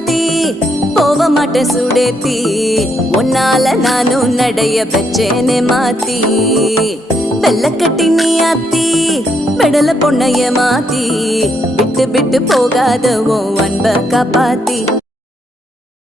மாத்தி போக மாட்டேன் சுடேத்தி உன்னால நானும் நடைய பெச்சேனே மாத்தி வெள்ளக்கட்டி நீ ஆத்தி பெடல பொண்ணைய மாத்தி விட்டு விட்டு போகாத உன் அன்ப காப்பாத்தி